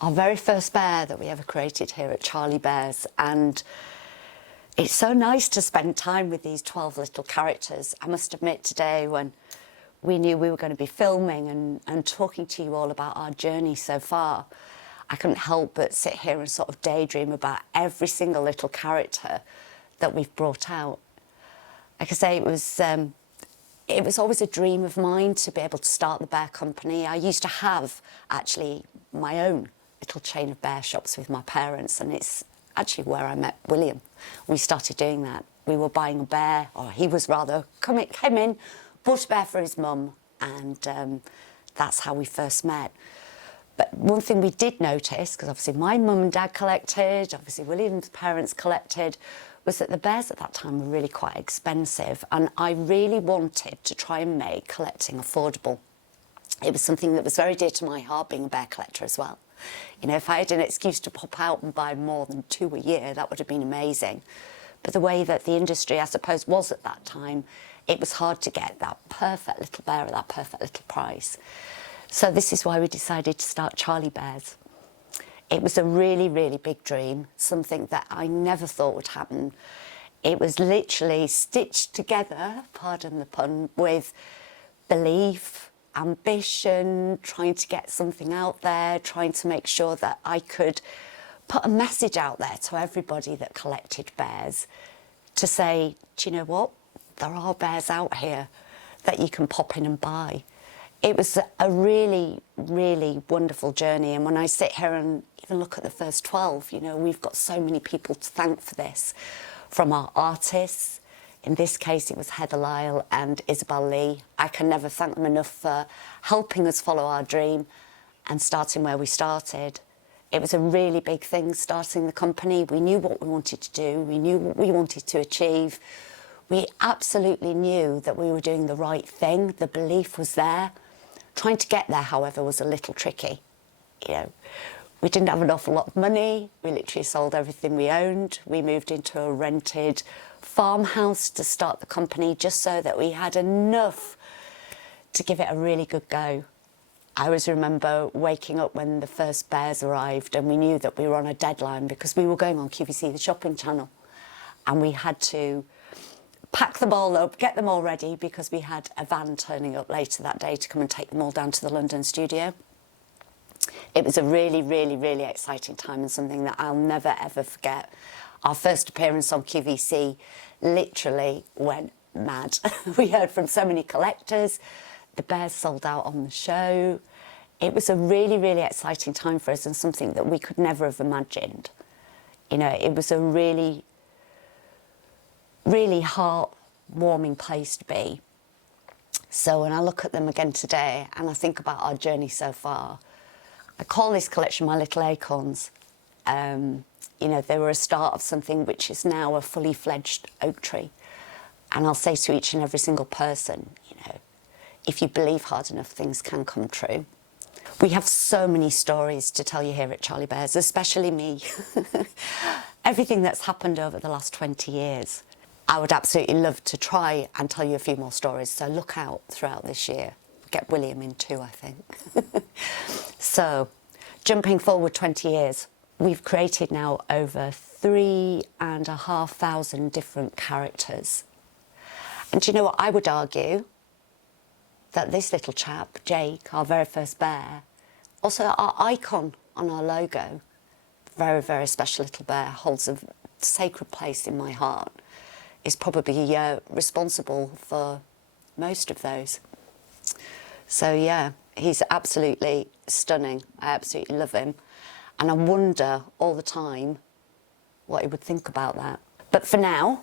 our very first bear that we ever created here at Charlie Bears, and it's so nice to spend time with these 12 little characters. I must admit today, when we knew we were going to be filming and talking to you all about our journey so far, I couldn't help but sit here and sort of daydream about every single little character that we've brought out. Like I say, it was always a dream of mine to be able to start the bear company. I used to have actually my own little chain of bear shops with my parents, and it's actually where I met William. We started doing that. We were buying a bear, or he was rather, came in, bought a bear for his mum, and that's how we first met. But one thing we did notice, because obviously my mum and dad collected, obviously William's parents collected, was that the bears at that time were really quite expensive, and I really wanted to try and make collecting affordable. It was something that was very dear to my heart, being a bear collector as well. You know, if I had an excuse to pop out and buy more than 2 a year, that would have been amazing. But the way that the industry, I suppose, was at that time, it was hard to get that perfect little bear at that perfect little price. So this is why we decided to start Charlie Bears. It was a really, really big dream, something that I never thought would happen. It was literally stitched together, pardon the pun, with belief, ambition, trying to get something out there, trying to make sure that I could put a message out there to everybody that collected bears to say, do you know what? There are bears out here that you can pop in and buy. It was a really, really wonderful journey. And when I sit here and even look at the first 12, you know, we've got so many people to thank for this, from our artists. In this case, it was Heather Lyle and Isabel Lee. I can never thank them enough for helping us follow our dream and starting where we started. It was a really big thing, starting the company. We knew what we wanted to do. We knew what we wanted to achieve. We absolutely knew that we were doing the right thing. The belief was there. Trying to get there, however, was a little tricky. You know, we didn't have an awful lot of money. We literally sold everything we owned. We moved into a rented farmhouse to start the company, just so that we had enough to give it a really good go. I always remember waking up when the first bears arrived, and we knew that we were on a deadline because we were going on QVC, the shopping channel, and we had to pack them all up, get them all ready, because we had a van turning up later that day to come and take them all down to the London studio. It was a really, really, really exciting time, and something that I'll never, ever forget. Our first appearance on QVC literally went mad. We heard from so many collectors. The bears sold out on the show. It was a really, really exciting time for us, and something that we could never have imagined. You know, it was a really, really heart-warming place to be. So when I look at them again today and I think about our journey so far, I call this collection my little acorns. You know, they were a start of something which is now a fully fledged oak tree. And I'll say to each and every single person, you know, if you believe hard enough, things can come true. We have so many stories to tell you here at Charlie Bears, especially me. Everything that's happened over the last 20 years. I would absolutely love to try and tell you a few more stories, so look out throughout this year. Get William in too, I think. So, jumping forward 20 years, we've created now over 3,500 different characters. And do you know what? I would argue that this little chap, Jake, our very first bear, also our icon on our logo, very, very special little bear, holds a sacred place in my heart, is probably responsible for most of those. So yeah, he's absolutely stunning. I absolutely love him. And I wonder all the time what he would think about that. But for now,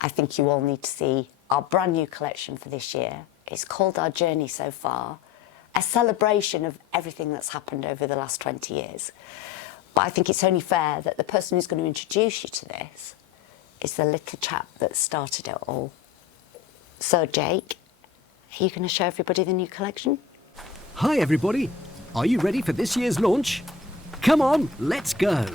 I think you all need to see our brand new collection for this year. It's called Our Journey So Far, a celebration of everything that's happened over the last 20 years. But I think it's only fair that the person who's going to introduce you to this is the little chap that started it all. So Jake, are you going to show everybody the new collection? Hi everybody, are you ready for this year's launch? Come on, let's go!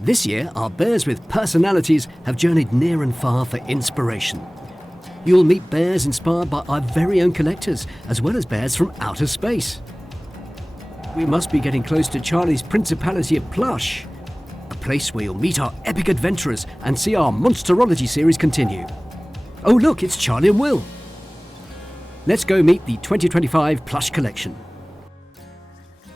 This year, our bears with personalities have journeyed near and far for inspiration. You'll meet bears inspired by our very own collectors, as well as bears from outer space. We must be getting close to Charlie's Principality of Plush, a place where you'll meet our epic adventurers and see our Monsterology series continue. Oh look, it's Charlie and Will. Let's go meet the 2025 Plush Collection.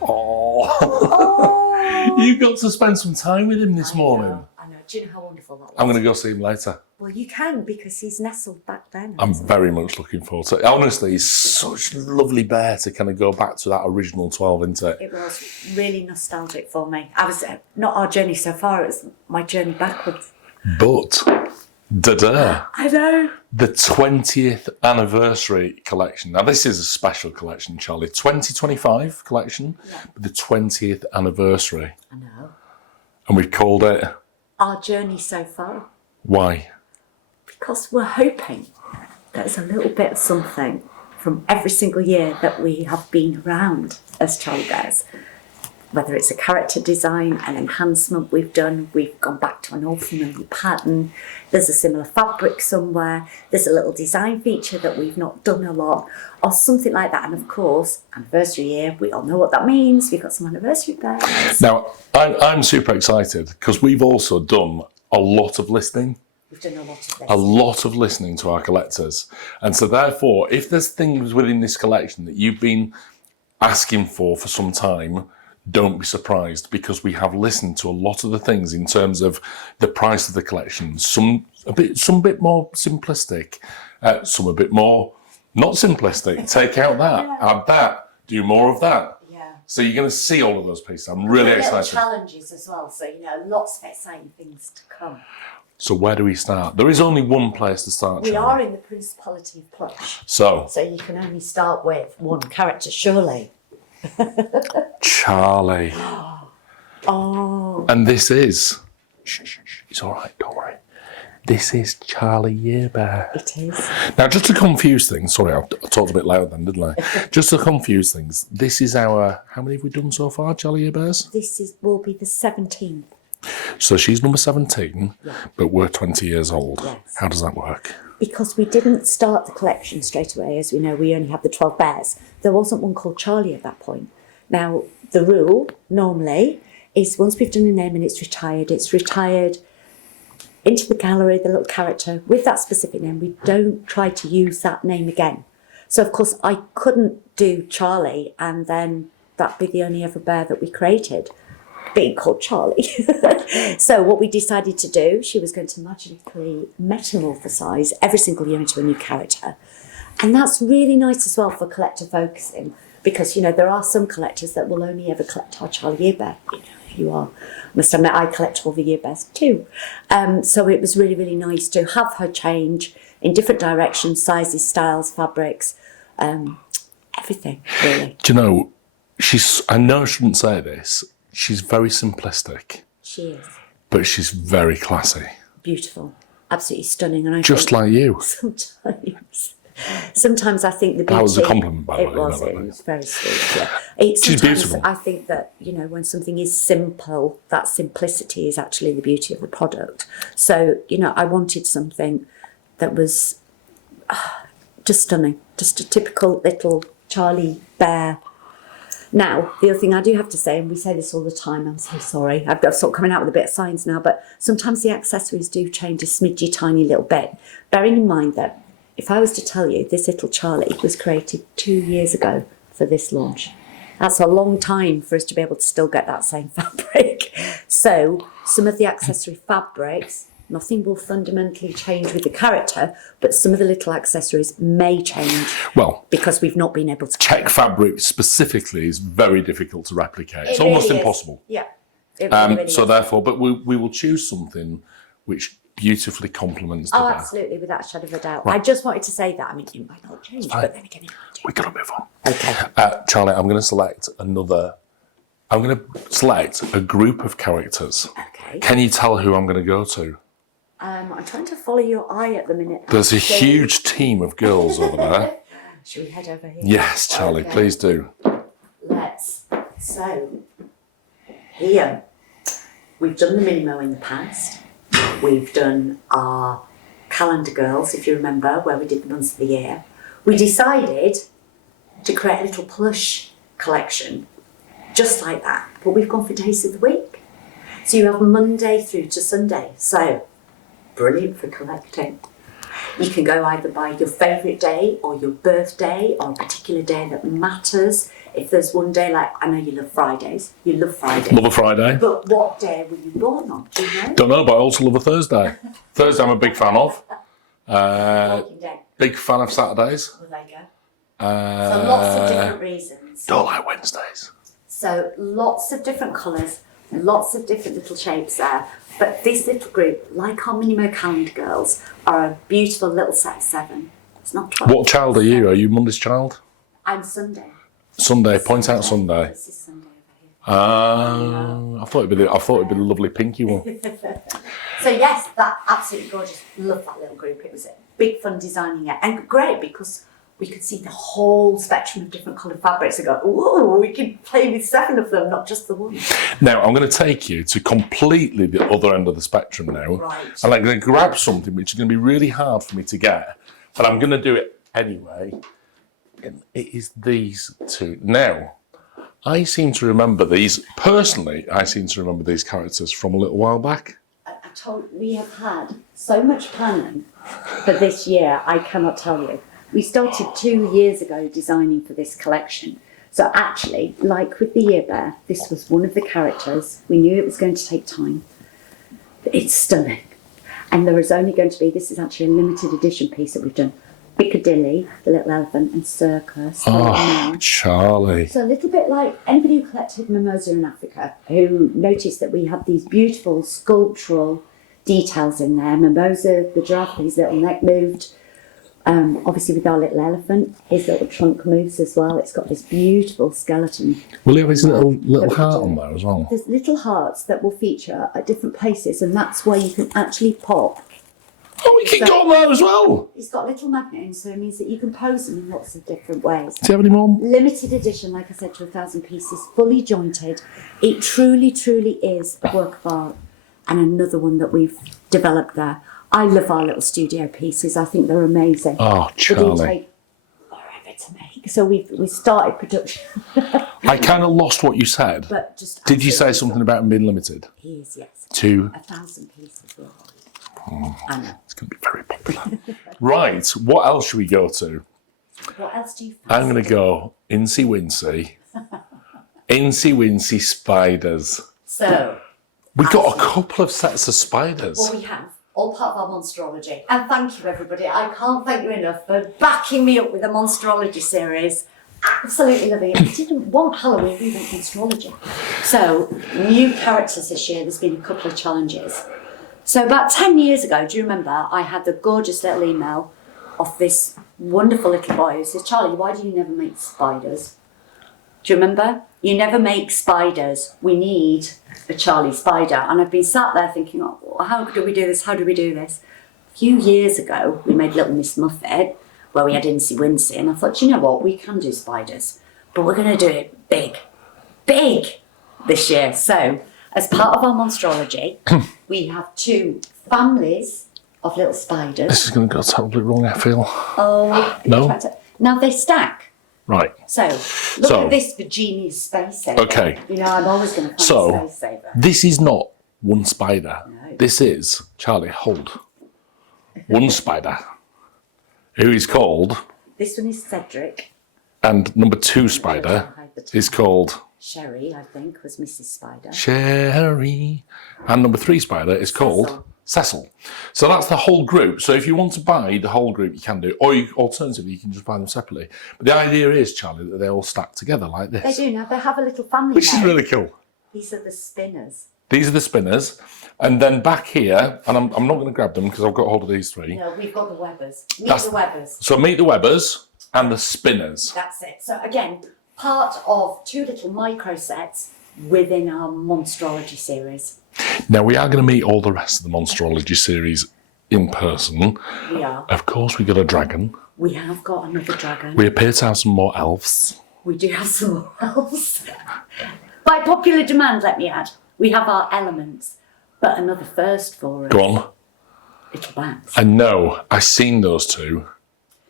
Oh, you got to spend some time with him this morning. I know. Do you know how wonderful that was? I'm going to go see him later. Well, you can, because he's nestled back then. I'm very much looking forward to it. Honestly, he's such a lovely bear to kind of go back to that original 12, isn't it? It was really nostalgic for me. I was not our journey so far, it was my journey backwards. But, da-da, I know. the 20th anniversary collection. Now, this is a special collection, Charlie. 2025 collection, but the 20th anniversary. I know. And we've called it... Our journey so far. Why? Because we're hoping there's a little bit of something from every single year that we have been around as Charlie Bears. Whether it's a character design, an enhancement we've done, we've gone back to an old familiar pattern, there's a similar fabric somewhere, there's a little design feature that we've not done a lot, or something like that. And of course, anniversary year, we all know what that means. We've got some anniversary bears. Now, I'm super excited because we've also done a lot of listening. We've done a lot of this. A lot of listening to our collectors. And so therefore, if there's things within this collection that you've been asking for some time, don't be surprised, because we have listened to a lot of the things in terms of the price of the collection. Some a bit more simplistic, some a bit more not simplistic. Take out that, add that, do more of that. Yeah. So you're going to see all of those pieces. I'm really excited. Challenges as well, so lots of exciting things to come. So where do we start? There is only one place to start. We Charlie. are in the Principality of Plush. So you can only start with one character, surely. Charlie. Oh. And this is... Shh, it's all right, don't worry. This is Charlie Yearbear. It is. Now, just to confuse things, sorry, I talked a bit loud then, didn't I? Just to confuse things, this is our... How many have we done so far, Charlie Yearbears? Will be the 17th. So she's number 17, but we're 20 years old. Yes. How does that work? Because we didn't start the collection straight away. As we know, we only have the 12 bears. There wasn't one called Charlie at that point. Now, the rule, normally, is once we've done a name and it's retired into the gallery, the little character, with that specific name. We don't try to use that name again. So, of course, I couldn't do Charlie and then that'd be the only ever bear that we created, being called Charlie. So what we decided to do, she was going to magically metamorphosize every single year into a new character. And that's really nice as well for collector focusing, because, there are some collectors that will only ever collect our Charlie Yearbear. You are. I must admit, I collect all the Yearbears too. So it was really, really nice to have her change in different directions, sizes, styles, fabrics, everything, really. Do you know, I know I shouldn't say this, she's very simplistic. She is. But she's very classy. Beautiful. Absolutely stunning. And I just like you. Sometimes I think the beauty... That was a compliment, by the way. It was very sweet, yeah. She's beautiful. I think that, when something is simple, that simplicity is actually the beauty of the product. So, I wanted something that was just stunning. Just a typical little Charlie Bear. Now, the other thing I do have to say, and we say this all the time, I'm so sorry, I've sort of coming out with a bit of science now, but sometimes the accessories do change a smidgy tiny little bit. Bearing in mind that if I was to tell you this little Charlie was created 2 years ago for this launch, that's a long time for us to be able to still get that same fabric. So some of the accessory fabrics, nothing will fundamentally change with the character, but some of the little accessories may change. Well, because we've not been able to... Check fabric specifically is very difficult to replicate. It's almost impossible. Yeah. It really so is. therefore, but we will choose something which beautifully complements the bear. Absolutely, without a shadow of a doubt. Right. I just wanted to say that. I mean, it might not change, but then again, it might change. We've got to move on. Okay. Charlie, I'm going to select a group of characters. Okay. Can you tell who I'm going to go to? I'm trying to follow your eye at the minute. There's a huge team of girls over there. Should we head over here? Yes, Charlie, please do. Let's. So, here, we've done the Minimo in the past. We've done our calendar girls, if you remember, where we did the months of the year, we decided to create a little plush collection, just like that. But we've gone for days of the week. So you have Monday through to Sunday. So, brilliant for collecting. You can go either by your favourite day or your birthday or a particular day that matters. If there's one day, like, I know you love Fridays. You love Fridays. Love a Friday. But what day were you born on? Do you know? Don't know, but I also love a Thursday. Thursday I'm a big fan of. Working day. Big fan of Saturdays. Well, there you go. For lots of different reasons. Don't like Wednesdays. So lots of different colours, lots of different little shapes there. But this little group, like our Minimo calendar girls, are a beautiful little set of 7. It's not 12. What child are you? Are you Monday's child? I'm Sunday. Sunday. Point out Sunday. This is Sunday over here. I thought it'd be the lovely pinky one. So yes, that absolutely gorgeous. Love that little group. It was big fun designing it, and great because we could see the whole spectrum of different coloured fabrics and go, ooh, we could play with 7 of them, not just the one. Now, I'm going to take you to completely the other end of the spectrum now. Right. And I'm going to grab something which is going to be really hard for me to get, but I'm going to do it anyway. And it is these two. Now, I seem to remember these, personally, I seem to remember these characters from a little while back. We have had so much planning for this year, I cannot tell you. We started 2 years ago designing for this collection. So actually, like with the Year Bear, this was one of the characters. We knew it was going to take time. It's stunning. And there is only going to be, this is actually a limited edition piece that we've done. Piccadilly, the little elephant, and Circus. Oh, Charlie. So a little bit like anybody who collected mimosa in Africa, who noticed that we have these beautiful sculptural details in there. Mimosa, the giraffe, his little neck moved. Obviously with our little elephant, his little trunk moves as well. It's got this beautiful skeleton. Will he have his little heart on there as well? There's little hearts that will feature at different places, and that's where you can actually pop. Oh, we can go on there as well. He's got little magnets, so it means that you can pose them in lots of different ways. Do you have any more? Limited edition, like I said, to 1,000 pieces, fully jointed. It truly, truly is a work of art, and another one that we've developed there. I love our little studio pieces. I think they're amazing. Oh, Charlie. They do take forever to make. So we started production. I kind of lost what you said. But just did you say something about them being limited? He is, yes. To 1,000 pieces. I know. It's going to be very popular. Right. What else should we go to? What else do you fancy? I'm going to go Incy Wincy. Incy Wincy spiders. So. We've got a couple of sets of spiders. Well, we have. All part of our monsterology. And thank you, everybody. I can't thank you enough for backing me up with the monsterology series. Absolutely loving it. We didn't want Halloween, we want monsterology. So, new characters this year. There's been a couple of challenges. So about 10 years ago, do you remember, I had the gorgeous little email of this wonderful little boy who says, Charlie, why do you never make spiders? Do you remember? You never make spiders. We need a Charlie spider. And I've been sat there thinking, oh, how do we do this? How do we do this? A few years ago, we made Little Miss Muffet, where we had Incy Wincy. And I thought, you know what? We can do spiders. But we're going to do it big. Big this year. So, as part of our monsterology, we have 2 families of little spiders. This is going to go totally wrong, I feel. Oh, no. Now they stack. Right. So, look at this for genius space saver. Okay. You know, I'm always going to find a space saver. This is not one spider. No. This is, Charlie, hold. One spider, who is called... This one is Cedric. And number 2 spider is called... Sherry, I think, was Mrs. Spider. Sherry. And number 3 spider is called... Cecil. So that's the whole group. So if you want to buy the whole group, you can do. Or alternatively, you can just buy them separately. But the idea is, Charlie, that they all stack together like this. They do now. They have a little family Which name. is really cool. These are the spinners. These are the spinners. And then back here, and I'm not going to grab them because I've got hold of these 3. No, we've got the Webbers. Meet the Webbers. So meet the Webbers and the spinners. That's it. So again, part of 2 little micro sets within our monsterology series. Now, we are going to meet all the rest of the monsterology series in person. We are. Of course, we got a dragon. We have got another dragon. We appear to have some more elves. We do have some more elves. By popular demand, let me add, we have our elements. But another first for us Go on. little bags. I know. I've seen those two.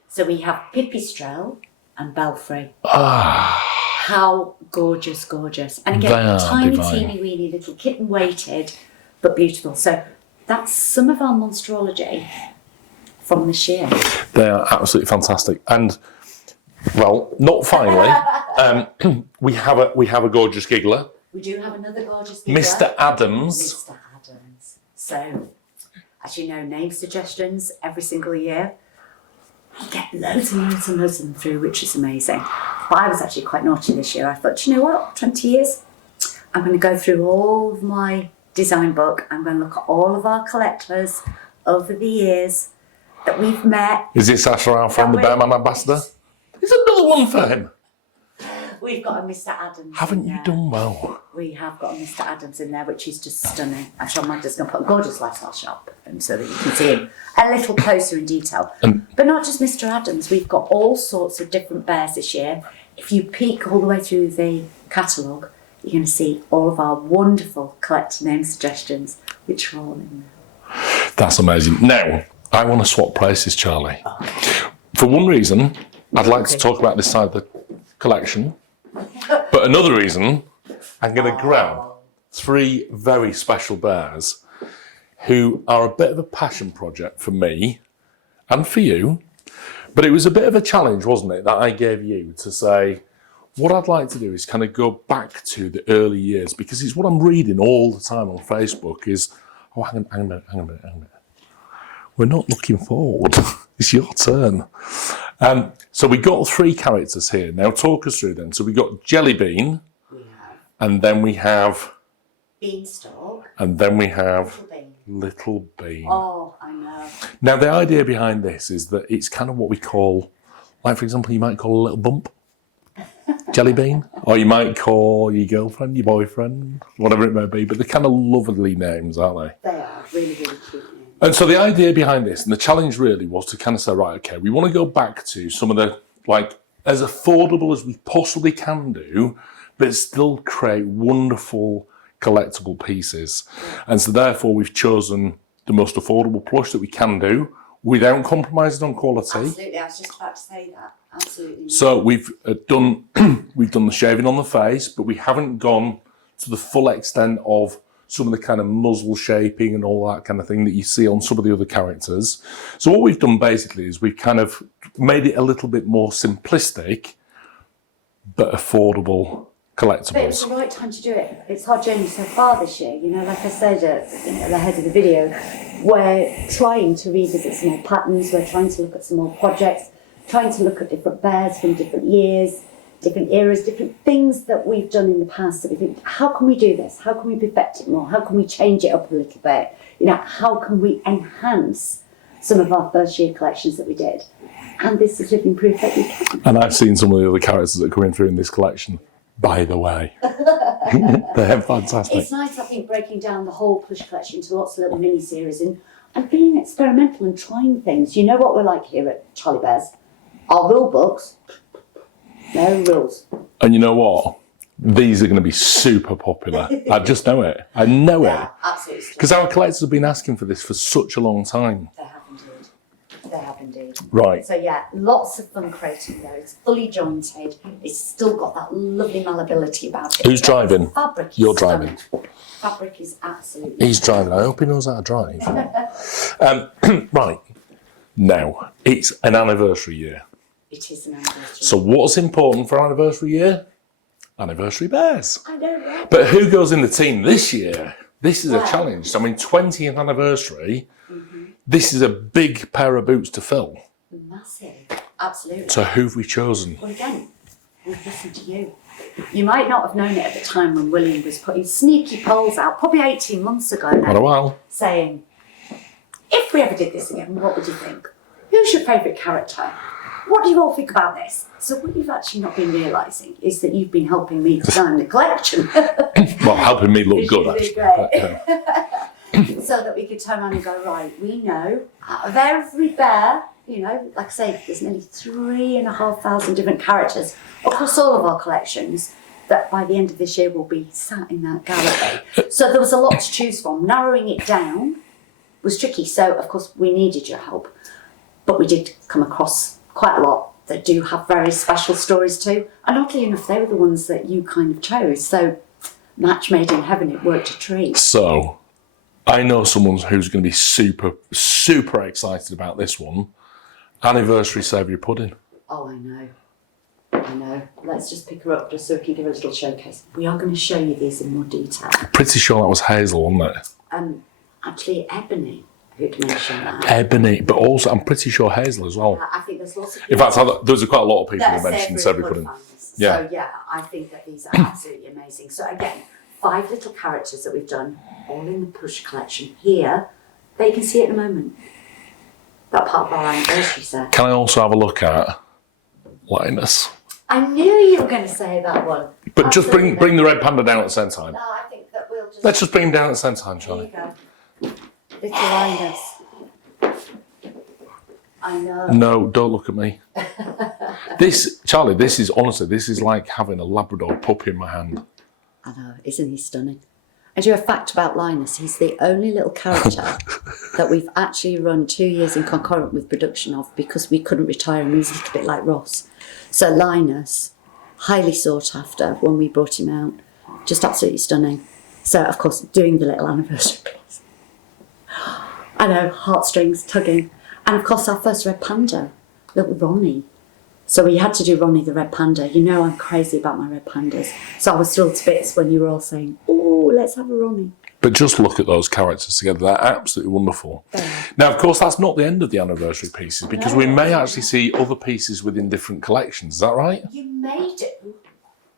So we have Pipistrelle and Belfry. Ah, How gorgeous, gorgeous. And they again, are tiny, divine. teeny, weeny little kitten weighted, but beautiful. So that's some of our monstrology from this year. They are absolutely fantastic. And, well, not finally. we have a gorgeous giggler. We do have another gorgeous giggler. Mr. Adams. Mr. Adams. So, as you know, name suggestions every single year. You get loads and loads and loads of them through, which is amazing. But I was actually quite naughty this year. I thought, you know what, 20 years, I'm going to go through all of my design book. I'm going to look at all of our collectors over the years that we've met. Is this Asher, our friend, the Bearman Ambassador? There's another one for him. We've got a Mr. Adams. Haven't you done well? We have got a Mr. Adams in there, which is just stunning. I'm sure Magda's going to put a gorgeous lifestyle shop so that you can see him a little closer in detail. But not just Mr. Adams, we've got all sorts of different bears this year. If you peek all the way through the catalogue, you're going to see all of our wonderful collector name suggestions, which are all in there. That's amazing. Now, I want to swap places, Charlie. For one reason, I'd like to talk about this side of the collection. But another reason, I'm going to grab 3 very special bears who are a bit of a passion project for me and for you. But it was a bit of a challenge, wasn't it, that I gave you to say, what I'd like to do is kind of go back to the early years, because it's what I'm reading all the time on Facebook is, oh, hang on a minute. We're not looking forward. It's your turn. So we got 3 characters here. Now talk us through them. So we got Jellybean, and then we have Beanstalk, and then we have Little Bean. Little Bean. Oh, I know. Now the idea behind this is that it's kind of what we call, like for example, you might call a little bump Jellybean, or you might call your girlfriend, your boyfriend, whatever it may be. But they're kind of lovely names, aren't they? They are really, really cute names. And so the idea behind this, and the challenge really was to kind of say, right, okay, we want to go back to some of the, like, as affordable as we possibly can do, but still create wonderful collectible pieces. And so therefore we've chosen the most affordable plush that we can do without compromising on quality. Absolutely, I was just about to say that. Absolutely. So we've done we've done the shaving on the face, but we haven't gone to the full extent of some of the kind of muzzle shaping and all that kind of thing that you see on some of the other characters. So what we've done basically is we've kind of made it a little bit more simplistic, but affordable collectibles. But it's the right time to do it. It's our journey so far this year. You know, like I said at the head of the video, we're trying to revisit some more patterns. We're trying to look at some more projects, trying to look at different bears from different years, different eras, different things that we've done in the past that we think, how can we do this? How can we perfect it more? How can we change it up a little bit? You know, how can we enhance some of our first year collections that we did? And this is living proof that we can. And I've seen some of the other characters that are coming through in this collection, by the way. They're fantastic. It's nice, I think, breaking down the whole plush collection to lots of little mini-series and being experimental and trying things. You know what we're like here at Charlie Bears? Our rule books, no rules. And you know what? These are going to be super popular. I just know it. I know it. Absolutely. Because our collectors have been asking for this for such a long time. They have indeed. They have indeed. Right. So yeah, lots of fun creating there. It's fully jointed. It's still got that lovely malleability about it. Who's driving? Fabric is You're stunning. driving. Fabric is absolutely. He's driving. I hope he knows how to drive. Right. Now, it's an anniversary year. It is an anniversary. So what's important for anniversary year? Anniversary bears. I know, right? But who goes in the team this year? This is a Well. challenge. I mean, 20th anniversary, this is a big pair of boots to fill. Massive. Absolutely. So who've we chosen? Well, again, we've listened to you. You might not have known it at the time when William was putting sneaky polls out, probably 18 months ago What a now, while. saying, if we ever did this again, what would you think? Who's your favourite character? What do you all think about this? So what you've actually not been realising is that you've been helping me design the collection. Well, helping me look Which good, is actually. great. But, So that we could turn around and go, right, we know out of every bear, you know, like I say, there's nearly 3,500 different characters across all of our collections that by the end of this year will be sat in that gallery. So there was a lot to choose from. Narrowing it down was tricky. So, of course, we needed your help. But we did come across quite a lot that do have very special stories too. And oddly enough, they were the ones that you kind of chose. So, match made in heaven, it worked a treat. So, I know someone who's going to be super, super excited about this one. Anniversary savoury pudding. Oh, I know. I know. Let's just pick her up just so we can give her a little showcase. We are going to show you these in more detail. Pretty sure that was Hazel, wasn't it? Actually, Ebony, who'd mentioned that. Ebony, but also I'm pretty sure Hazel as well. I think there's lots of In fact, there's quite a lot of people who mentioned savoury savoury pudding. Yeah. So, yeah, I think that these are absolutely amazing. So, again, 5 little characters that we've done, all in the Push collection here. They can see at the moment. That part of our anniversary set. Can I also have a look at Linus? I knew you were going to say that one. But Absolutely. just bring the red panda down at the same time. No, I think that we'll just... Let's just bring him down at the same time, There you Charlie. go. Little Linus. I know. No, don't look at me. Charlie, this is like having a Labrador puppy in my hand. I know, isn't he stunning? And you know, a fact about Linus, he's the only little character that we've actually run 2 years in concurrent with production of because we couldn't retire him. He was a little bit like Ross. So Linus, highly sought after when we brought him out. Just absolutely stunning. So, of course, doing the little anniversary piece. I know, heartstrings tugging. And, of course, our first red panda, little Ronnie. So we had to do Ronnie the red panda. You know I'm crazy about my red pandas. So I was thrilled to bits when you were all saying, oh, let's have a Ronnie. But just look at those characters together. They're absolutely wonderful. Yeah. Now, of course, that's not the end of the anniversary pieces because we may actually see other pieces within different collections. Is that right? You may do.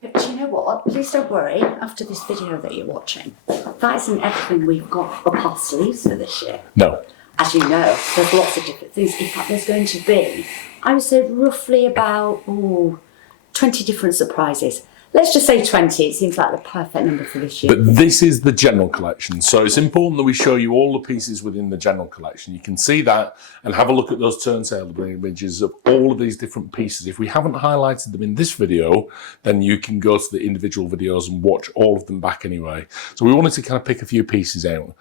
But you know what? Please don't worry. After this video that you're watching, that isn't everything we've got up our sleeves for this year. No. As you know, there's lots of different things. In fact, there's going to be, I would say, roughly about 20 different surprises. Let's just say 20. It seems like the perfect number for this year. But this is the general collection. So it's important that we show you all the pieces within the general collection. You can see that and have a look at those turntable images of all of these different pieces. If we haven't highlighted them in this video, then you can go to the individual videos and watch all of them back anyway. So we wanted to kind of pick a few pieces out.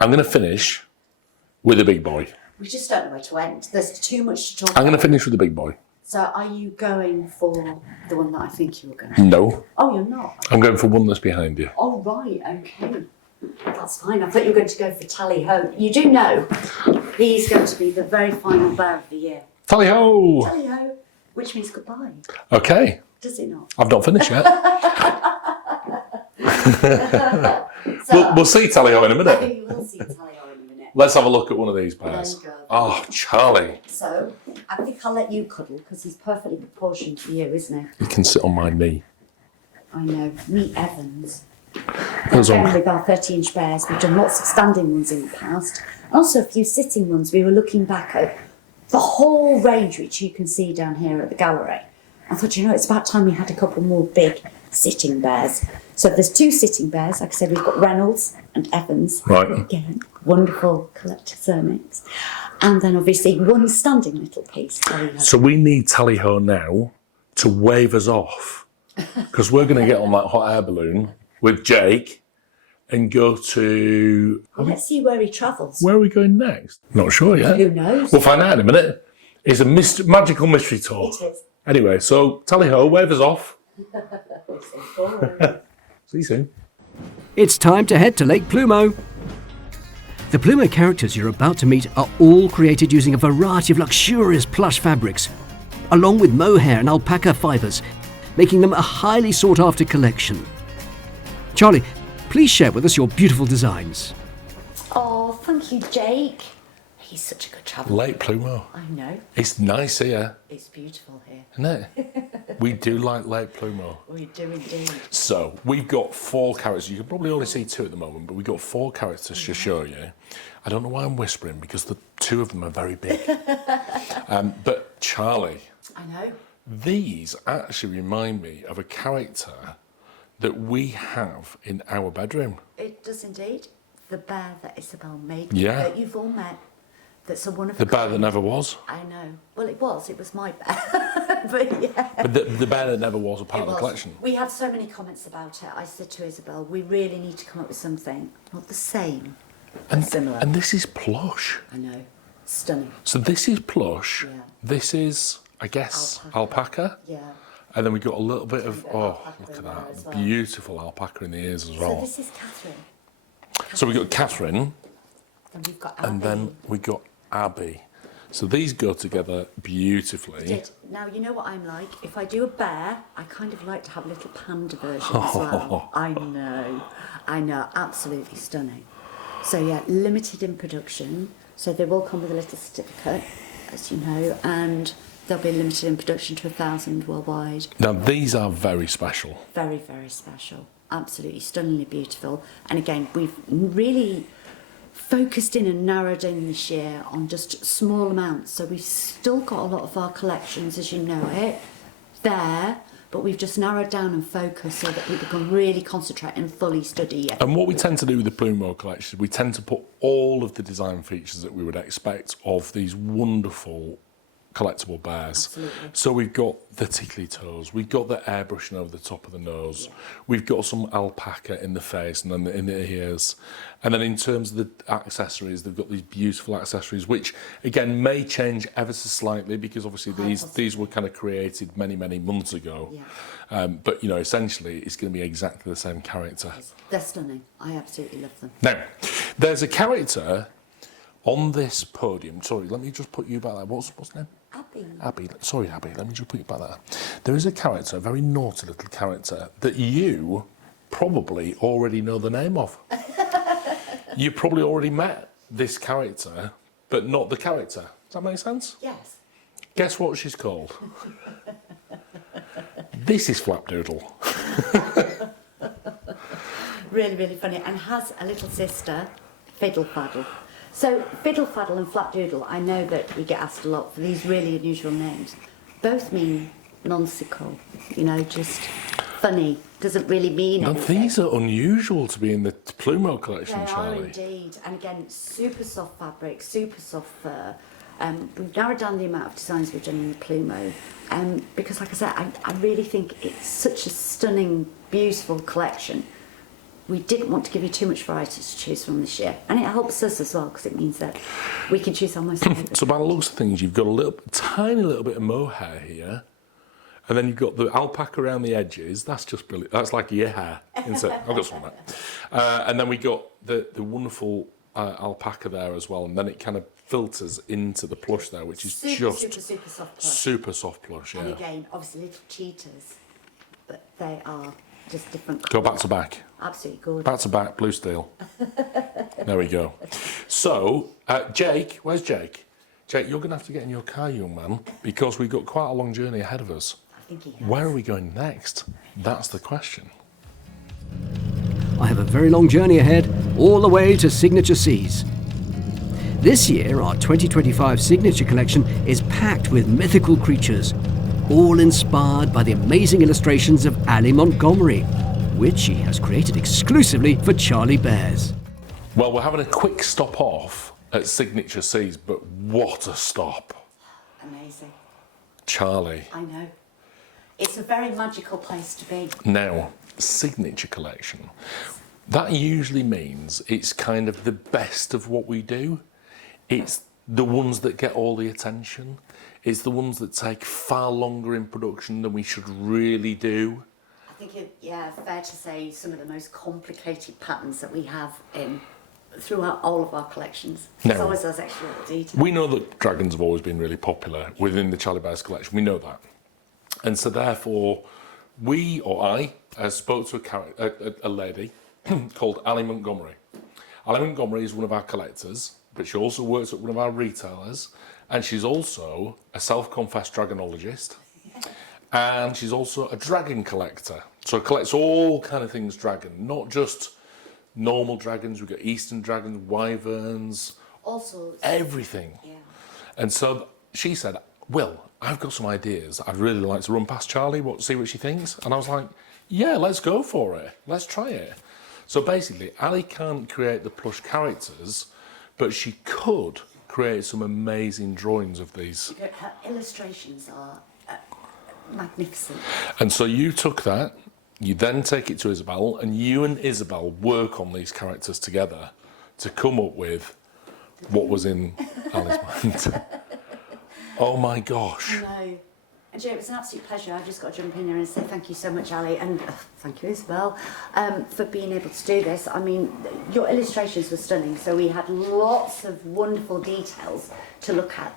I'm going to finish with the big boy. We just don't know where to end. There's too much to talk I'm about. going to finish with the big boy. So are you going for the one that I think you were going to? No. Oh, you're not? I'm going for one that's behind you. Oh, right, okay. That's fine. I thought you were going to go for Tally Ho. You do know he's going to be the very final bear of the year. Tally ho! Tally Ho, which means goodbye. Okay. Does it not? I've not finished yet. So, We'll see Tally ho in a minute. you will see Tally Ho in a minute. Let's have a look at one of these bears. There you go. Oh, Charlie. So, I think I'll let you cuddle because he's perfectly proportioned to you, isn't he? You can sit on my knee. I know. Meet Evans. Goes Again, on. with our 30-inch bears, we've done lots of standing ones in the past. Also a few sitting ones. We were looking back at the whole range, which you can see down here at the gallery. I thought, you know, it's about time we had a couple more big sitting bears. So there's 2 sitting bears. Like I said, we've got Reynolds and Evans. Right. Again, wonderful collector surnames. And then obviously one standing little piece. So we need Tally ho now to wave us off because we're going to get on that hot air balloon with Jake and go to... Well, let's see where he travels. Where are we going next? Not sure yet. Who knows? We'll find out in a minute. It's a magical mystery tour. It is. Anyway, so Tally ho, wave us off. See you soon. It's time to head to Lake Plumo. The Plumo characters you're about to meet are all created using a variety of luxurious plush fabrics, along with mohair and alpaca fibres, making them a highly sought-after collection. Charlie, please share with us your beautiful designs. Oh, thank you, Jake. He's such a good traveller. Lake Plumo. I know. It's nice here, It's beautiful here. isn't it? We do like Lake Plumo. We do indeed. So we've got 4 characters. You can probably only see 2 at the moment, but we've got 4 characters to show you. I don't know why I'm whispering because the 2 of them are very big. But Charlie, I know. these actually remind me of a character that we have in our bedroom. It does indeed. The bear that Isabel made, Yeah. that you've all met. That's a wonderful. The bear that never was. I know. Well, it was my bear. But yeah. But the bear that never was a part It of the was. collection. We had so many comments about it. I said to Isabel, we really need to come up with something, not the same, similar. And this is plush. I know. Stunning. So this is plush. Yeah. This is, I guess, alpaca. Yeah. And then we got a little bit of, alpaca look at in there that. as well. Beautiful alpaca in the ears as well. So this is Catherine. So we got Catherine, And we've got Abby. and then we got Abby. So these go together beautifully. Now, you know what I'm like? If I do a bear, I kind of like to have a little panda version as well. I know, absolutely stunning. So yeah, limited in production. So they will come with a little certificate, as you know, and they'll be limited in production to 1,000 worldwide. Now these are very special. Very, very special. Absolutely stunningly beautiful. And again, we've really focused in and narrowed in this year on just small amounts. So we've still got a lot of our collections, as you know it, there, but we've just narrowed down and focused so that people can really concentrate and fully study it. And what we tend to do with the Plumo collection, we tend to put all of the design features that we would expect of these wonderful collectible bears. Absolutely. So we've got the tickly toes, we've got the airbrushing over the top of the nose, we've got some alpaca in the face and then in the ears. And then in terms of the accessories, they've got these beautiful accessories, which again may change ever so slightly because obviously these were kind of created many, many months ago. Yeah. But you know, essentially it's going to be exactly the same character. They're stunning. I absolutely love them. Now, there's a character on this podium. Sorry, let me just put you back there. What's the name? Abby. Abby. Sorry, Abby. Let me just put you back there. There is a character, a very naughty little character, that you probably already know the name of. You probably already met this character, but not the character. Does that make sense? Yes. Guess what she's called? This is Flapdoodle. Really, really funny. And has a little sister, Fiddle Faddle. So Fiddle Faddle and Flapdoodle, I know that we get asked a lot for these really unusual names. Both mean nonsensical, you know, just funny. Doesn't really mean Now, anything. these are unusual to be in the Plumo collection, They are Charlie. indeed. And again, super soft fabric, super soft fur. We've narrowed down the amount of designs we've done in the Plumo because, like I said, I really think it's such a stunning, beautiful collection. We didn't want to give you too much variety to choose from this year, and it helps us as well because it means that we can choose almost anything. So by the looks of things, you've got a tiny little bit of mohair here, and then you've got the alpaca around the edges. That's just brilliant. That's like your hair, isn't it? I've got some of that. And then we got the wonderful alpaca there as well, and then it kind of filters into the plush there, which is super soft plush. super soft plush. Yeah. And again, obviously little cheetahs, but they are just different Go colours. back to back. Absolutely gorgeous. Back to back, blue steel. There we go. So, Jake, where's Jake? Jake, you're going to have to get in your car, young man, because we've got quite a long journey ahead of us. I think he has. Where are we going next? That's the question. I have a very long journey ahead, all the way to Signature Seas. This year, our 2025 Signature Collection is packed with mythical creatures, all inspired by the amazing illustrations of Ali Montgomery, which she has created exclusively for Charlie Bears. Well, we're having a quick stop off at Signature Seas, but what a stop. Amazing. Charlie. I know. It's a very magical place to be. Now, Signature Collection. That usually means it's kind of the best of what we do. It's the ones that get all the attention. It's the ones that take far longer in production than we should really do. I think fair to say some of the most complicated patterns that we have throughout all of our collections. There's No. always those extra little details. We know that dragons have always been really popular within the Charlie Bears collection. We know that. And so therefore, I spoke to a lady called Ali Montgomery. Ali Montgomery is one of our collectors, but she also works at one of our retailers, and she's also a self-confessed dragonologist, and she's also a dragon collector. So collects all kind of things dragon, not just normal dragons. We've got Eastern dragons, wyverns, Also, everything. yeah. And so she said, Will, I've got some ideas I'd really like to run past Charlie, see what she thinks. And I was like, yeah, let's go for it. Let's try it. So basically, Ali can't create the plush characters, but she could create some amazing drawings of these. Her illustrations are magnificent. And so you took that, you then take it to Isabel, and you and Isabel work on these characters together to come up with what was in Ali's mind. Oh my gosh. No. And Joe, it's an absolute pleasure. I've just got to jump in here and say thank you so much, Ali, and thank you Isabel, for being able to do this. I mean, your illustrations were stunning, so we had lots of wonderful details to look at.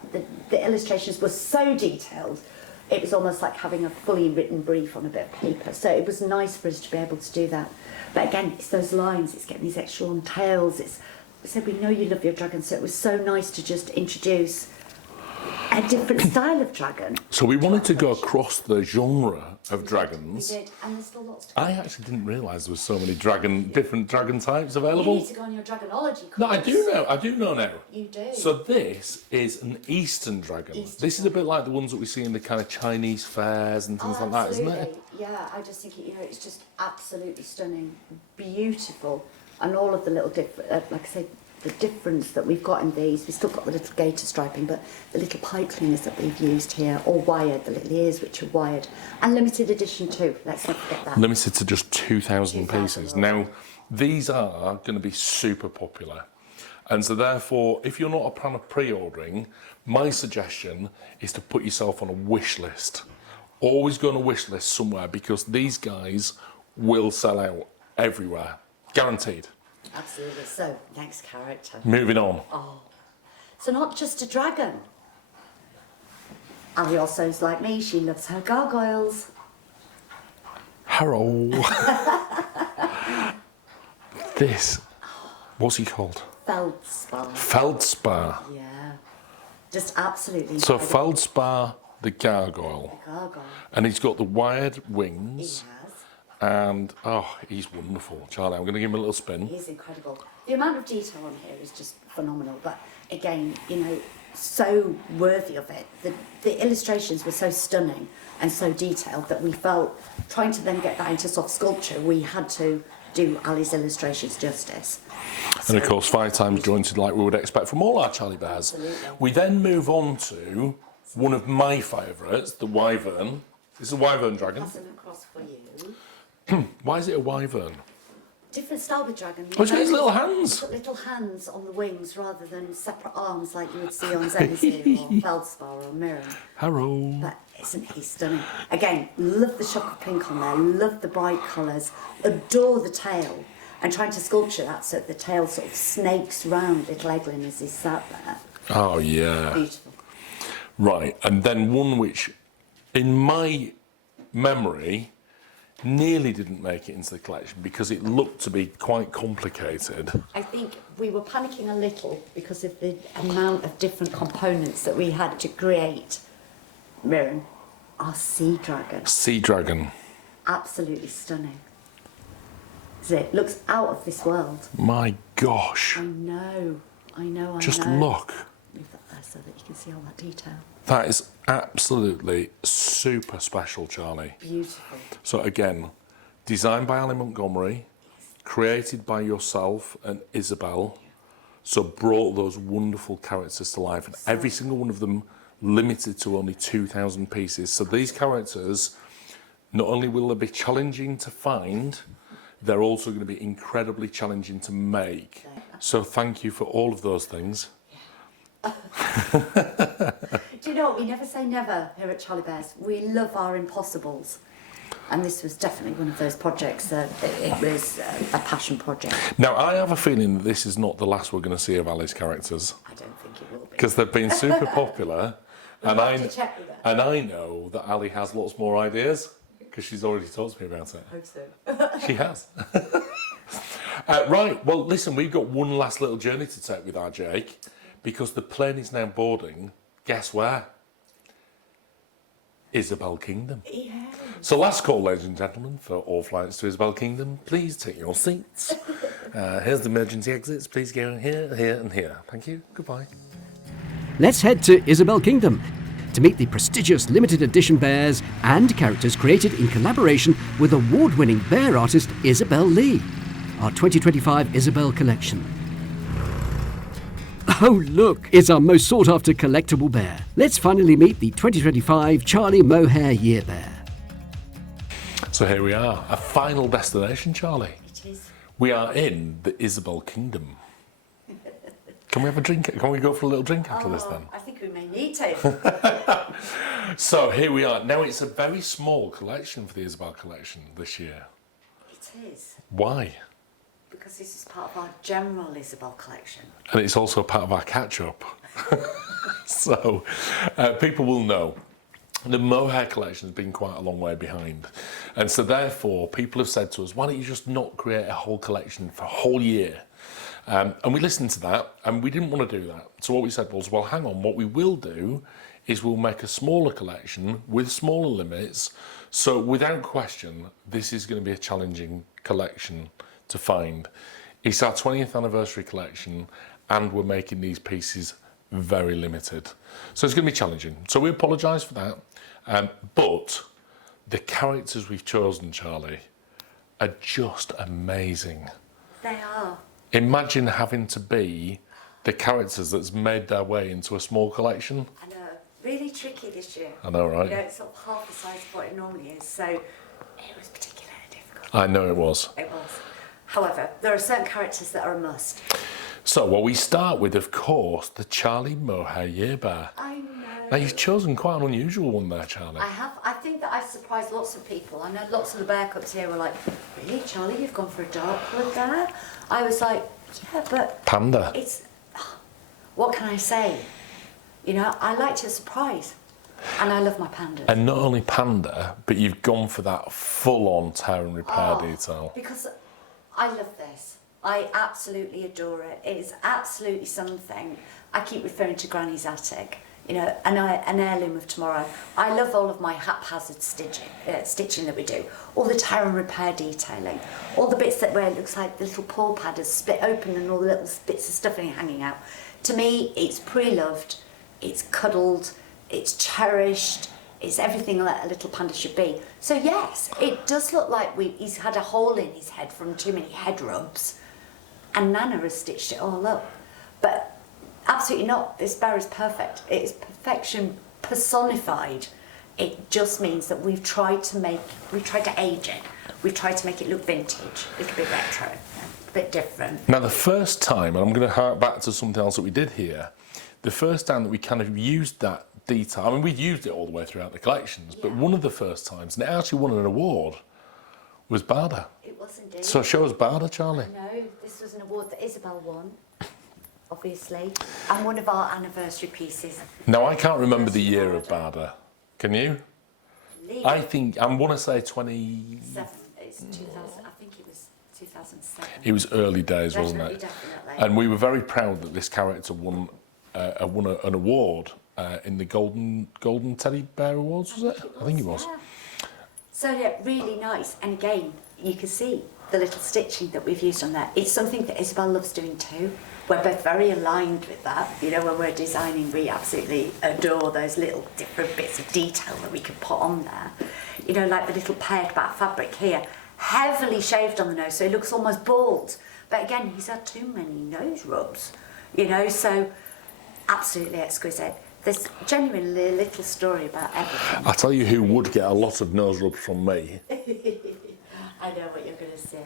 The illustrations were so detailed, it was almost like having a fully written brief on a bit of paper. So it was nice for us to be able to do that. But again, it's those lines, it's getting these extra long tails. So we know you love your dragon, so it was so nice to just introduce a different style of dragon. So we wanted to go across the genre of dragons. We did, and there's still lots to go. I actually didn't realise there was so many different dragon types You available. need to go on your dragonology course. No, I do know now. You do. So this is an Eastern dragon. This is a bit like the ones that we see in the kind of Chinese fairs and things like that, isn't it? Yeah, I just think it's just absolutely stunning, beautiful, and all of the little like I say, the difference that we've got in these. We've still got the little gator striping, but the little pipe cleaners that we've used here, all wired, the little ears which are wired, and limited edition too. Let's not forget that. Limited to just 2,000 pieces. Now, these are going to be super popular. And so therefore, if you're not a fan of pre-ordering, my suggestion is to put yourself on a wish list. Always go on a wish list somewhere, because these guys will sell out everywhere. Guaranteed. Absolutely. So, next character. Moving on. Oh, so not just a dragon. Ali also is like me, she loves her gargoyles. Hello. This, what's he called? Feldspar. Feldspar. Yeah. Just absolutely So incredible. Feldspar, the gargoyle. Gargoyle. And he's got the wired He wings. has. And, oh, he's wonderful. Charlie, I'm going to give him a little spin. He's incredible. The amount of detail on here is just phenomenal. But again, so worthy of it. The illustrations were so stunning and so detailed that we felt, trying to then get that into soft sculpture, we had to do Ali's illustrations justice. And of course, 5 times jointed like we would expect from all our Charlie Bears. Absolutely. We then move on to one of my favourites, the wyvern. This is a wyvern dragon. Pass them across for you. Why is it a wyvern? Different style with dragon. Oh, it's got his little hands. Got little hands on the wings rather than separate arms like you would see on Zenzi or Feldspar or Mirren. Hello. But isn't he stunning? Again, love the shock of pink on there, love the bright colours, adore the tail, and trying to sculpture that so that the tail sort of snakes round little Eglin as he sat there. Oh, yeah. Beautiful. Right, and then one which, in my memory, nearly didn't make it into the collection because it looked to be quite complicated. I think we were panicking a little because of the amount of different components that we had to create. Mirren, our sea dragon. Sea dragon. Absolutely stunning. It looks out of this world. My gosh. I know. Just look. Move that there so that you can see all that detail. That is absolutely super special, Charlie. Beautiful. So again, designed by Ali Montgomery, created by yourself and Isabel, so brought those wonderful characters to life, and every single one of them limited to only 2,000 pieces. So these characters, not only will they be challenging to find, they're also going to be incredibly challenging to make. So thank you for all of those things. Do you know what? We never say never here at Charlie Bears. We love our impossibles. And this was definitely one of those projects that it was a passion project. Now, I have a feeling that this is not the last we're going to see of Ali's characters, I don't think it will be. because they've been super popular. And We'll have to check with her. and I know that Ali has lots more ideas, because she's already talked to me about it. Hope so. She has. Right, well, listen, we've got one last little journey to take with our Jake, because the plane is now boarding. Guess where? Isabel Kingdom. Yeah. So last call, ladies and gentlemen, for all flights to Isabel Kingdom. Please take your seats. Here's the emergency exits. Please go here, here, and here. Thank you. Goodbye. Let's head to Isabel Kingdom to meet the prestigious limited edition bears and characters created in collaboration with award-winning bear artist Isabel Lee. Our 2025 Isabel collection. Oh look, it's our most sought-after collectible bear. Let's finally meet the 2025 Charlie Mohair Year Bear. So here we are, a final destination, Charlie. It is. We are in the Isabel Kingdom. Can we have a drink? Can we go for a little drink after this then? I think we may need to. So here we are. Now it's a very small collection for the Isabel collection this year. It is. Why? Because this is part of our general Isabel collection. And it's also part of our catch-up. So people will know the mohair collection has been quite a long way behind. And so therefore people have said to us, why don't you just not create a whole collection for a whole year? And we listened to that and we didn't want to do that. So what we said was, well, hang on, what we will do is we'll make a smaller collection with smaller limits. So without question, this is going to be a challenging collection to find. It's our 20th anniversary collection and we're making these pieces very limited. So it's going to be challenging. So we apologise for that. But the characters we've chosen, Charlie, are just amazing. They are. Imagine having to be the characters that's made their way into a small collection. I know. Really tricky this year. I know, right? You know, it's sort of half the size of what it normally is, so it was particularly difficult. I know it was. It was. However, there are certain characters that are a must. So, well, we start with, of course, the Charlie Mohair Year Bear. I know. Now, you've chosen quite an unusual one there, Charlie. I have. I think that I've surprised lots of people. I know lots of the bear cubs here were like, really, Charlie, you've gone for a dark coloured bear? I was like, yeah, but... Panda. It's... What can I say? You know, I like to surprise. And I love my pandas. And not only panda, but you've gone for that full-on tear and repair detail. Because I love this. I absolutely adore it. It is absolutely something. I keep referring to Granny's attic. You know, an heirloom of tomorrow. I love all of my haphazard stitching that we do. All the tear and repair detailing. All the bits where it looks like the little paw pad is split open and all the little bits of stuffing hanging out. To me, it's pre-loved, it's cuddled, it's cherished, it's everything that a little panda should be. So yes, it does look like he's had a hole in his head from too many head rubs, and Nana has stitched it all up. But absolutely not. This bear is perfect. It is perfection personified. It just means that we've tried to age it. We've tried to make it look vintage, a little bit retro, a bit different. Now, the first time, and I'm going to hark back to something else that we did here, the first time that we kind of used that detail, I mean, we've used it all the way throughout the collections, but one of the first times, and it actually won an award, was Barda. It was indeed. So show us Barda, Charlie. No, this was an award that Isabel won. Obviously, and one of our anniversary pieces. Now, I can't remember the year of Barda. Can you? I think, I want to say 20... It's 2000, I think it was 2007. It was early days, wasn't it? Definitely. And we were very proud that this character won an award in the Golden Teddy Bear Awards, was it? I think it was. Yeah. So yeah, really nice. And again, you can see the little stitching that we've used on there. It's something that Isabel loves doing too. We're both very aligned with that. You know, when we're designing, we absolutely adore those little different bits of detail that we can put on there. You know, like the little paired back fabric here, heavily shaved on the nose, so it looks almost bald. But again, he's had too many nose rubs, you know, so absolutely exquisite. There's genuinely a little story about everything. I tell you who would get a lot of nose rubs from me. I know what you're going to say.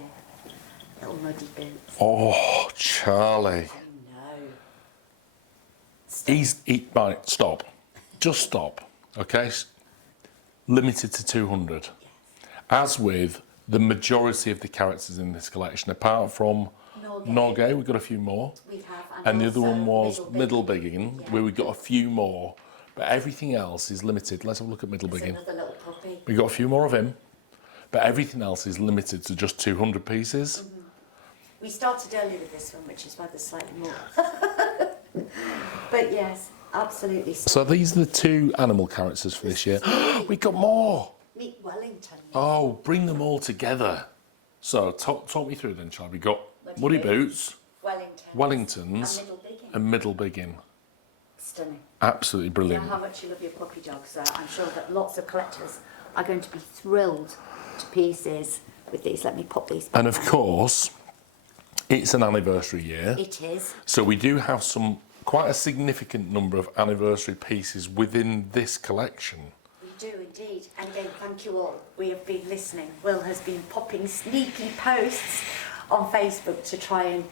Little muddy boots. Oh, Charlie. I know. Right, stop. Just stop, okay? Limited to 200. Yes. As with the majority of the characters in this collection, apart from Norgay, we've got a few more. We have. And the other also one was Middle Middlebiggin, Yeah. where we got a few more. But everything else is limited. Let's have a look at There's Middlebiggin. another little puppy. We got a few more of him. But everything else is limited to just 200 pieces. Mm-hmm. We started early with this one, which is why there's slightly more. But yes, absolutely. So these are the two animal characters for this year. We got more. Meet Wellington. Oh, bring them all together. So talk me through then, Charlie. We got Muddy Boots, Wellingtons, and Middlebiggin. Stunning. Absolutely You know brilliant. how much you love your puppy dog, so I'm sure that lots of collectors are going to be thrilled to pieces with these. Let me pop these back. And of course, it's an anniversary year. It is. So we do have quite a significant number of anniversary pieces within this collection. We do indeed. And again, thank you all. We have been listening. Will has been popping sneaky posts on Facebook to try and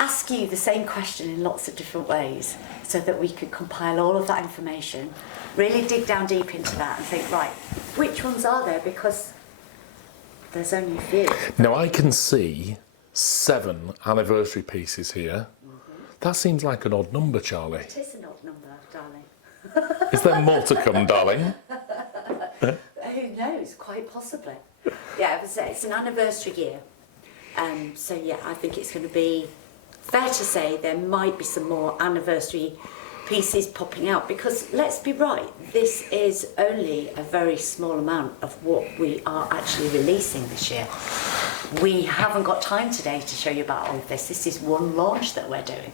ask you the same question in lots of different ways so that we could compile all of that information, really dig down deep into that and think, right, which ones are there? Because there's only a few. Now I can see 7 anniversary pieces here. That seems like an odd number, Charlie. It is an odd number, darling. Is there more to come, darling? Who knows? Quite possibly. Yeah, it's an anniversary year. So yeah, I think it's going to be fair to say there might be some more anniversary pieces popping out, because let's be right, this is only a very small amount of what we are actually releasing this year. We haven't got time today to show you about all of this. This is one launch that we're doing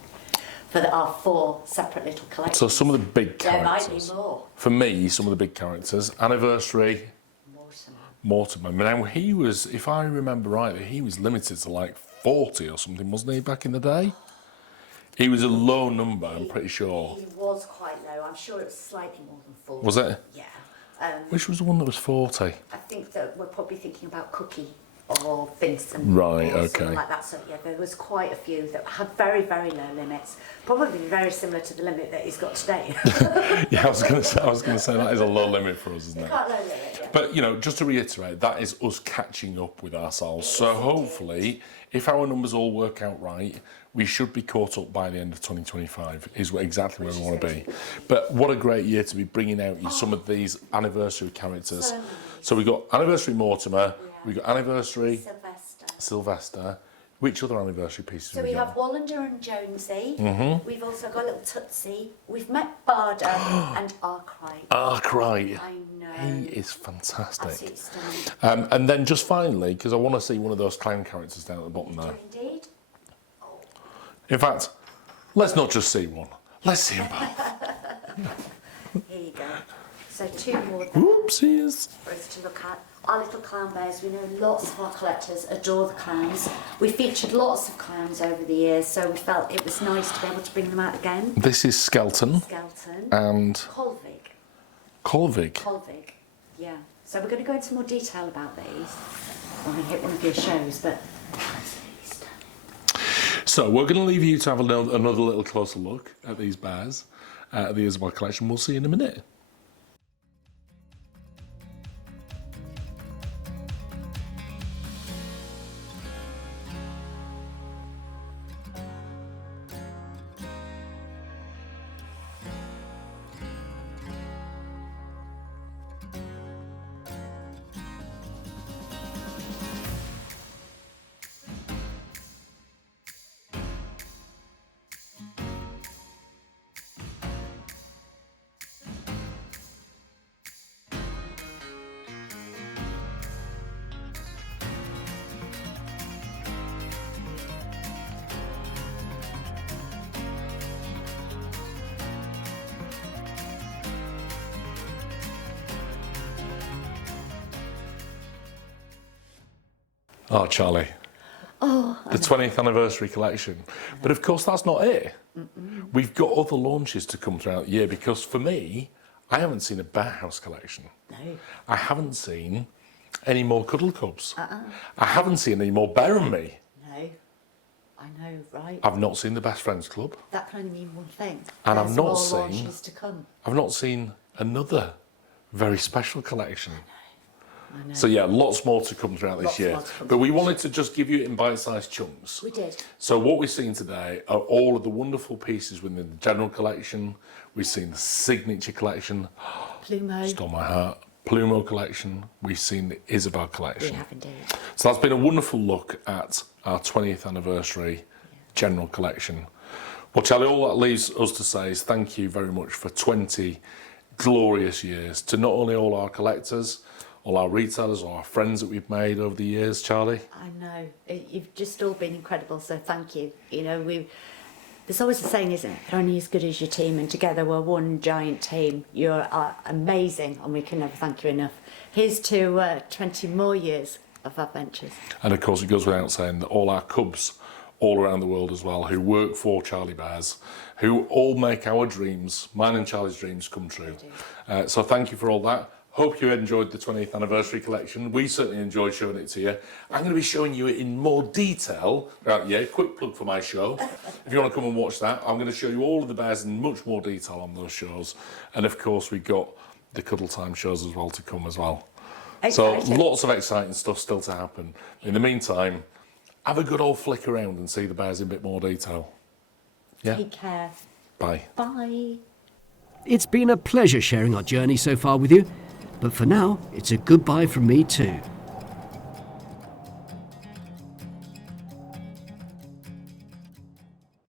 for our 4 separate little collections. So some of the big characters. There might be more. For me, some of the big characters. Anniversary, Mortimer. Now he was, if I remember rightly, he was limited to like 40 or something, wasn't he, back in the day? He was a low number, I'm pretty sure. He was quite low. I'm sure it was slightly more than 40. Was it? Yeah. Which was the one that was 40? I think that we're probably thinking about Cookie or Vincent. Right, or okay. something like that. So yeah, there was quite a few that had very, very low limits. Probably very similar to the limit that he's got today. Yeah, I was going to say that is a low limit for us, isn't it? Quite low limit, yeah. But, you know, just to reiterate, that is us catching up with ourselves. So hopefully, if our numbers all work out right, we should be caught up by the end of 2025, is exactly where we want to be. But what a great year to be bringing out you some of these anniversary characters. So we've got Anniversary Mortimer, we've got Anniversary Sylvester. Which other anniversary pieces So have we got? have Wallander and Jonesy. We've also got little Tootsie. We've met Barda and Arkwright. Arkwright. I know. He is fantastic. Absolutely stunning. And then just finally, because I want to see one of those clown characters down at the bottom there. Indeed. In fact, let's not just see one. Let's see them both. Here you go. So 2 more there Oopsies. for us to look at. Our little clown bears, we know lots of our collectors adore the clowns. We featured lots of clowns over the years, so we felt it was nice to be able to bring them out again. This is Skelton Skelton. and Colvig. Colvig. Yeah. So we're going to go into more detail about these when we hit one of your shows, but So we're going to leave you to have another little closer look at these bears, at the Isabel collection. We'll see you in a minute. Oh, Charlie. oh, The 20th anniversary collection. But of course, that's not it. We've got other launches to come throughout the year, because for me, I haven't seen a Bearhouse collection. no. I haven't seen any more Cuddle Cubs. I haven't seen any more Bear and Me. No. I know, right? I've not seen the Best Friends Club. That can only mean one thing. And I've There's not more seen- launches to come. I've not seen another very special collection. I know. So yeah, lots more to come throughout this Lots year. more to come But we wanted to just give you it in bite-sized chunks. We did. So what we've seen today are all of the wonderful pieces within the general collection. We've seen the signature collection, Plumo. stole my heart, Plumo collection. We've seen the Isabel We collection. have indeed. So that's been a wonderful look at our 20th anniversary general collection. Well, Charlie, all that leaves us to say is thank you very much for 20 glorious years to not only all our collectors, all our retailers, all our friends that we've made over the years, Charlie. I know. You've just all been incredible, so thank you. You know, there's always a saying, isn't it? They're only as good as your team, and together we're one giant team. You're amazing, and we can never thank you enough. Here's to 20 more years of adventures. And of course, it goes without saying that all our cubs all around the world as well, who work for Charlie Bears, who all make our dreams, mine and Charlie's dreams, come true. So thank you for all that. Hope you enjoyed the 20th anniversary collection. We certainly enjoyed showing it to you. I'm going to be showing you it in more detail. Right, yeah, quick plug for my show. If you want to come and watch that, I'm going to show you all of the bears in much more detail on those shows. And of course, we've got the Cuddle Time shows as well to come as well. Exciting. So lots of exciting stuff still to happen. In the meantime, have a good old flick around and see the bears in a bit more detail. Yeah. Take care. Bye. Bye. It's been a pleasure sharing our journey so far with you, but for now, it's a goodbye from me too.